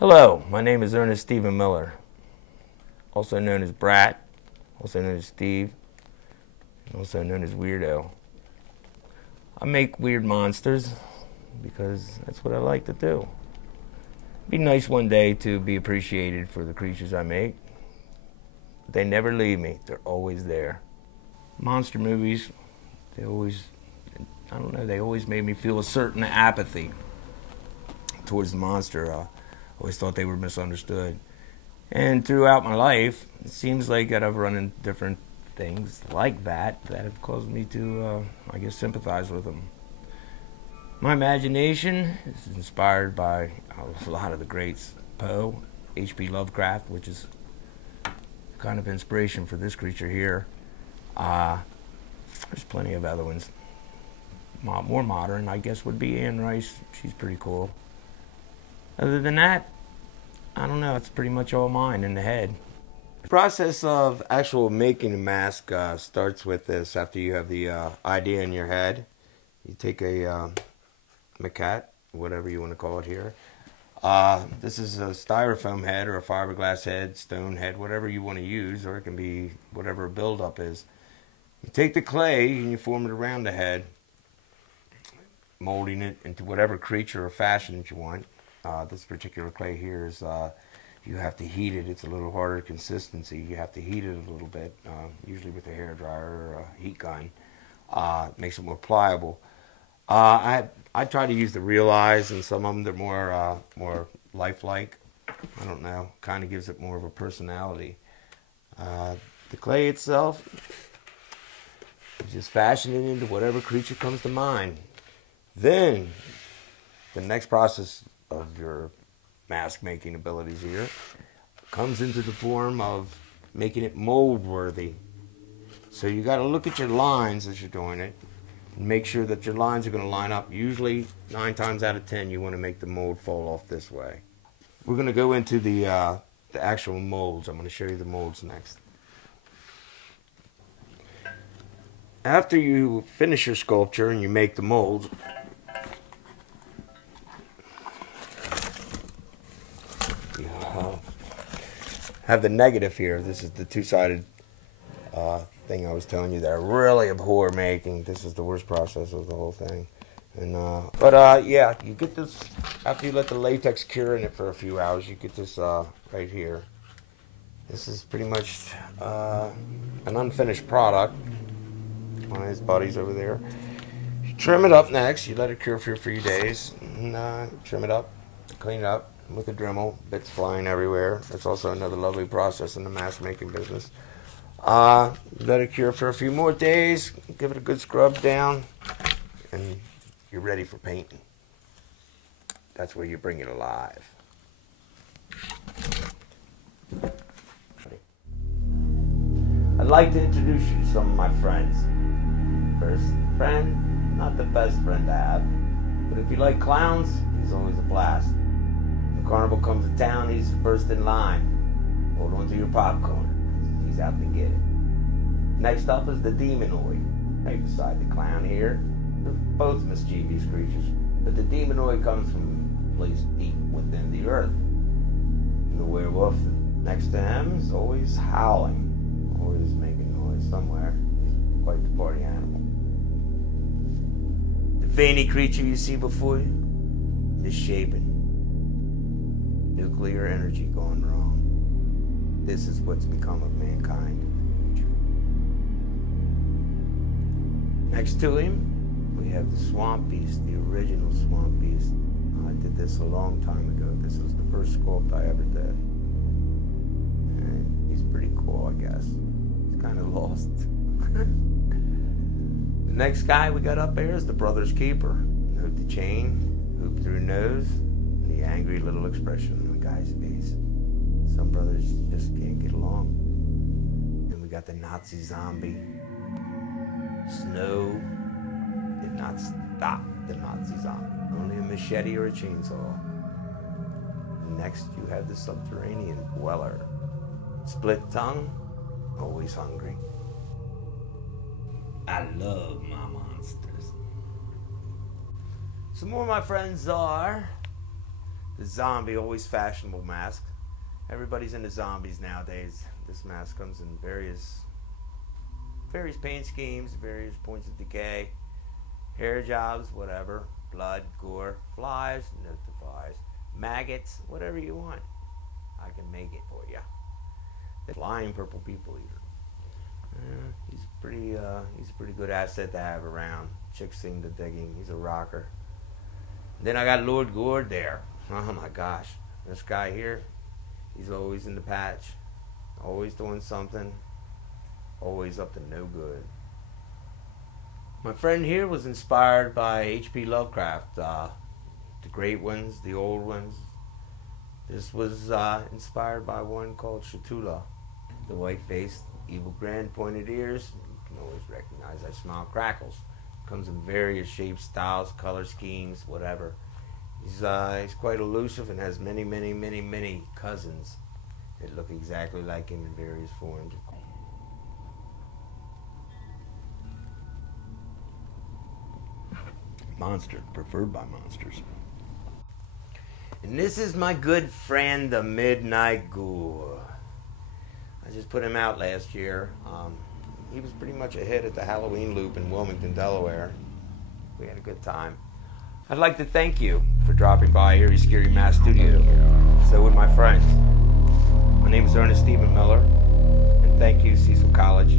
Hello, my name is Ernest Stephen Miller, also known as Brat, also known as Steve, and also known as Weirdo. I make weird monsters because that's what I like to do. It'd be nice one day to be appreciated for the creatures I make. But they never leave me, they're always there. Monster movies, they always, I don't know, they always made me feel a certain apathy towards the monster. Always thought they were misunderstood. And throughout my life, it seems like that I've run into different things like that have caused me to, I guess, sympathize with them. My imagination is inspired by a lot of the greats. Poe, H.P. Lovecraft, which is kind of inspiration for this creature here. There's plenty of other ones. More modern, I guess, would be Anne Rice. She's pretty cool. Other than that, I don't know. It's pretty much all mine in the head. The process of actual making a mask starts with this. After you have the idea in your head, you take a maquette, whatever you want to call it here. This is a styrofoam head or a fiberglass head, stone head, whatever you want to use, or it can be whatever a build-up is. You take the clay and you form it around the head, molding it into whatever creature or fashion that you want. This particular clay here is, you have to heat it. It's a little harder consistency. You have to heat it a little bit, usually with a hairdryer or a heat gun. Makes it more pliable. I try to use the real eyes, and some of them they're more lifelike. I don't know, kind of gives it more of a personality. The clay itself, you just fashion it into whatever creature comes to mind. Then the next process of your mask making abilities here comes into the form of making it mold worthy. So you got to look at your lines as you're doing it and make sure that your lines are going to line up. Usually 9 times out of 10 you want to make the mold fall off this way. We're going to go into the actual molds. I'm going to show you the molds next. After you finish your sculpture and you make the molds, have the negative here. This is the two-sided thing I was telling you that I really abhor making. This is the worst process of the whole thing. And yeah, you get this after you let the latex cure in it for a few hours. You get this right here. This is pretty much an unfinished product. One of his buddies over there. You trim it up next. You let it cure for a few days. And, trim it up, clean it up with a Dremel, bits flying everywhere. That's also another lovely process in the mask making business. Let it cure for a few more days, give it a good scrub down, and you're ready for painting. That's where you bring it alive. I'd like to introduce you to some of my friends. First friend, not the best friend to have, but if you like clowns, he's always a blast. Carnival comes to town, he's first in line. Hold on to your popcorn. He's out to get it. Next up is the Demonoid, right beside the clown here. They're both mischievous creatures, but the Demonoid comes from a place deep within the earth. And the werewolf next to him is always howling, always making noise somewhere. He's quite the party animal. The veiny creature you see before you, misshapen. Nuclear energy gone wrong. This is what's become of mankind in the future. Next to him, we have the Swamp Beast, the original Swamp Beast. I did this a long time ago. This was the first sculpt I ever did. And he's pretty cool, I guess. He's kind of lost. The next guy we got up there is the Brother's Keeper. Note the chain, hoop through nose, the angry little expression on the guy's face. Some brothers just can't get along. Then we got the Nazi zombie. Snow did not stop the Nazi zombie. Only a machete or a chainsaw. Next you have the subterranean dweller. Split tongue, always hungry. I love my monsters. Some more of my friends are The zombie, always fashionable mask. Everybody's into zombies nowadays. This mask comes in various paint schemes, various points of decay, hair jobs, whatever, blood, gore, flies, no flies, maggots, whatever you want. I can make it for you. The flying purple people eater. He's a pretty good asset to have around. Chicks seem to dig him. He's a rocker. Then I got Lord Gourd there. Oh my gosh, this guy here, he's always in the patch, always doing something, always up to no good. My friend here was inspired by H.P. Lovecraft, the great ones, the old ones. This was inspired by one called Cthulhu, the white-faced, evil grand pointed ears. You can always recognize that smile crackles. Comes in various shapes, styles, color schemes, whatever. He's quite elusive and has many, many, many, many cousins that look exactly like him in various forms. Monster, preferred by monsters. And this is my good friend, the Midnight Ghoul. I just put him out last year. He was pretty much a hit at the Halloween Loop in Wilmington, Delaware. We had a good time. I'd like to thank you for dropping by Eerie Scary Mask Studio. So would my friends. My name is Ernest Stephen Miller, and thank you, Cecil College.